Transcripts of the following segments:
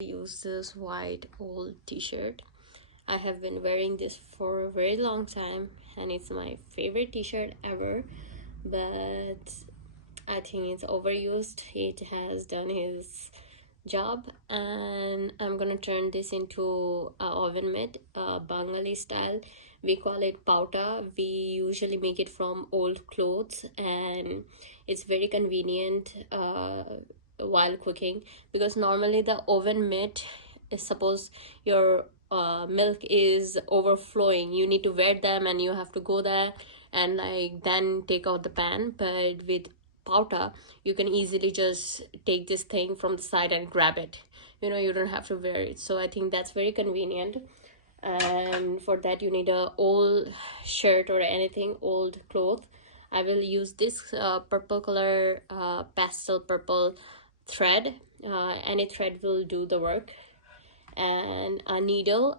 Use this white old t-shirt. I have been wearing this for a very long time and it's my favorite t-shirt ever, but I think it's overused. It has done his job, and I'm gonna turn this into a oven mitt, Bengali-style. We call it Powta. We usually make it from old clothes, and it's very convenient while cooking, because normally the oven mitt is, suppose your milk is overflowing, you need to wet them and you have to go there and like then take out the pan. But with Powta, you can easily just take this thing from the side and grab it. You don't have to wear it. So I think that's very convenient. And for that, you need a old shirt or anything, old cloth. I will use this purple color, pastel purple thread. Any thread will do the work. And a needle.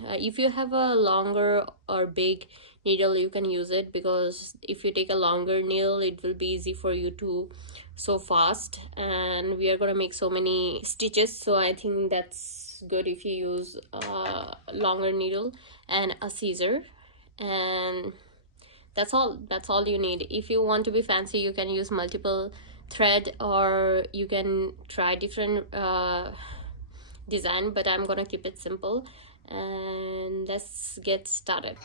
If you have a longer or big needle, you can use it, because if you take a longer needle, it will be easy for you to sew fast, and we are gonna make so many stitches, so I think that's good if you use a longer needle and a scissor. And that's all you need. If you want to be fancy, you can use multiple thread, or you can try different design, but I'm gonna keep it simple. And let's get started.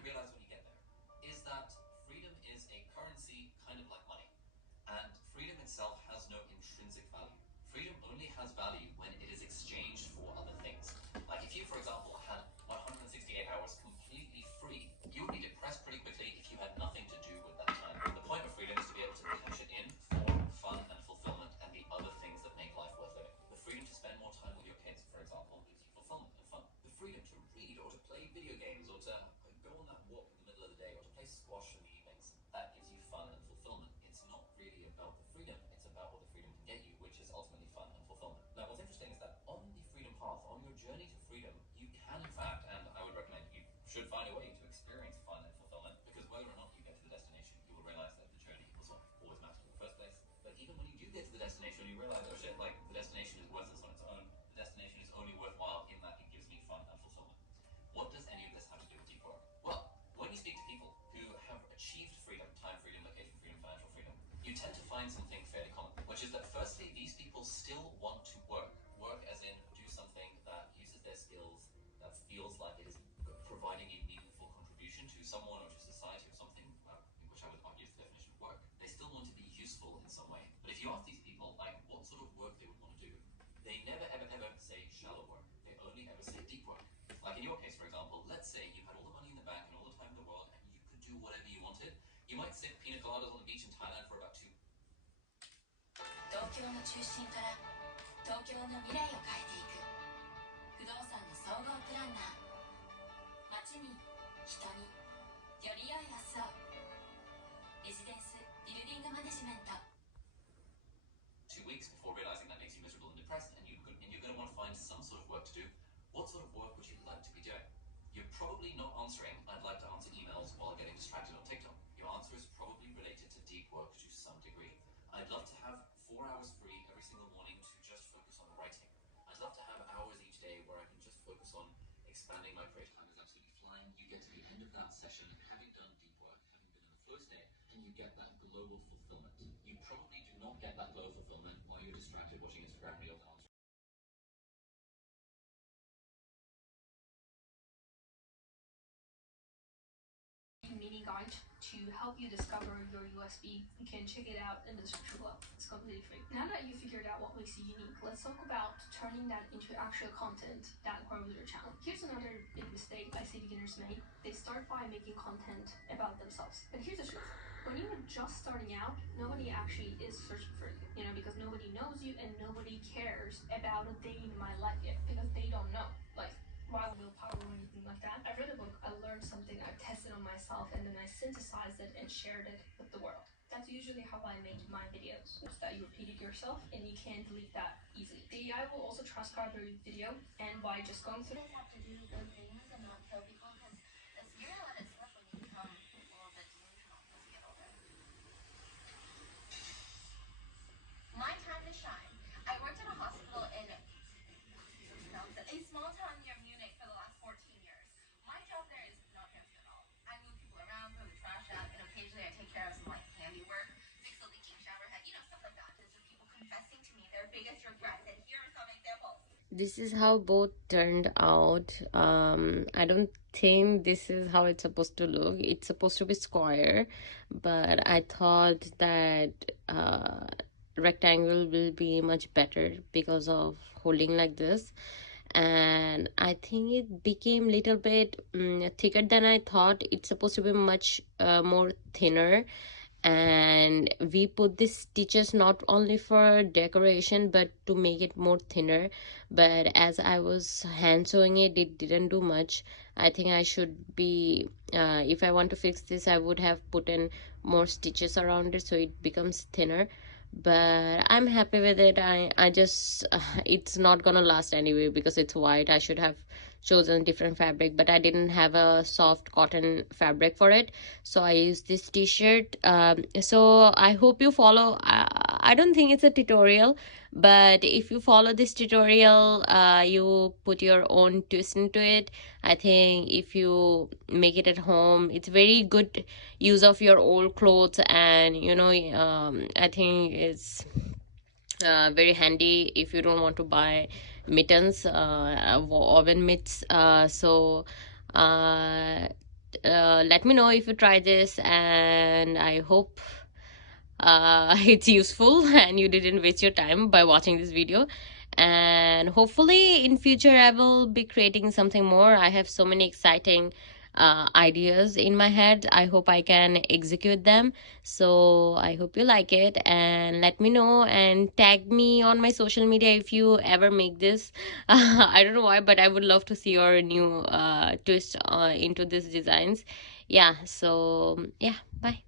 you realize when you get there is that freedom is a currency kind of like money. And freedom itself has no intrinsic value. Freedom only has value when it is exchanged for other things. Like if you, for example, had 168 hours completely free, you would be depressed pretty quickly if you had nothing to do with that time. The point of freedom is to be able to cash it in for fun and fulfillment and the other things that make life worth living. The freedom to spend more time with your kids, for example, gives you fulfillment and fun. The freedom to read or to play video games or to go on that walk in the middle of the day or to play squash in the evenings, that gives you fun and fulfillment. It's not really about the freedom, it's about what the freedom can get you, which is ultimately fun and fulfillment. Now, what's interesting is that on the freedom path, on your journey to freedom, you can, in fact, and I would recommend you should find a way to experience fun and fulfillment, because whether or not you get to the destination, you will realize that the journey was what always matters in the first place. But even when you do get to the destination, you realize, oh shit, like the destination is worthless on its own. The destination is only worthwhile in that it gives me fun and fulfillment. What does any of this have to do with deep work? Well, when you speak to people who have achieved freedom, time freedom, location freedom, financial freedom, you tend to find something fairly common, which is that firstly, these people still want to work. Work as in do something that uses their skills, that feels like it is providing a meaningful contribution to someone or to society or something, which I would argue is the definition of work. They still want to be useful in some way. But if you ask these people like what sort of work they would want to do, they never ever ever say shallow work. They only ever say deep work. Like in your case, for example, let's say you had all the money in the bank and all the time in the world and you could do whatever you wanted. You might sip pina coladas on the beach in Thailand for about 2. 東京の中心から東京の未来を変えていく不動産の総合プランナー街に人により良い明日をレジデンスビルディングマネジメント 2 weeks before realizing that makes you miserable and depressed, and you're going to want to find some sort of work to do. What sort of work would you like to be doing? You're probably not answering, I'd like to answer emails while getting distracted on TikTok. Your answer is probably related to deep work to some degree. I'd love to have 4 hours free every single morning to just focus on writing. I'd love to have hours each day where I can just focus on expanding my creative time is absolutely flying. You get to the end of that session having done deep work, having been in the flow state, and you get that global fulfillment. You probably do not get that global fulfillment while you're distracted watching Instagram reels and answering mini guide to help you discover your USB. You can check it out in the description below. It's completely free. Now that you figured out what makes you unique, let's talk about turning that into actual content that grows your channel. Here's another big mistake I see beginners make. They start by making content about themselves. But here's the truth. When you are just starting out, nobody actually is searching for you, because nobody knows you and nobody cares about a day in my life yet, because they don't know. Like, why willpower or anything like that. I read a book, I learned something, I tested on myself, and then I synthesized it and shared it with the world. That's usually how I make my videos. It's that you repeat it yourself and you can't delete that easily. The AI will also transcribe your video, and by just going through have to do good things and not kill people, because you're gonna let it slip when you become a little bit delusional as you get older. My time to shine. I worked in a hospital in a small town near Munich for the last 14 years. My job there is not fancy at all. I move people around, throw the trash out, and occasionally I take care of some like handiwork, fix a leaking shower head, stuff like that. It's just people confessing to me their biggest regrets, and here are some examples. This is how both turned out. I don't think this is how it's supposed to look. It's supposed to be square, but I thought that rectangle will be much better because of holding like this, and I think it became little bit thicker than I thought. It's supposed to be much more thinner, and we put these stitches not only for decoration but to make it more thinner. But as I was hand sewing it, it didn't do much. I think I should be if I want to fix this, I would have put in more stitches around it so it becomes thinner. But I'm happy with it. I just it's not gonna last anyway because it's white. I should have chosen different fabric, but I didn't have a soft cotton fabric for it, so I used this t-shirt. So I hope you follow. I don't think it's a tutorial, but if you follow this tutorial, you put your own twist into it. I think if you make it at home, it's very good use of your old clothes, and I think it's very handy if you don't want to buy mittens, oven mitts. So uh let me know if you try this, and I hope it's useful and you didn't waste your time by watching this video. And hopefully in future I will be creating something more. I have so many exciting ideas in my head. I hope I can execute them. So I hope you like it, and let me know and tag me on my social media if you ever make this. I don't know why, but I would love to see your new twist into these designs. Yeah, so yeah, bye.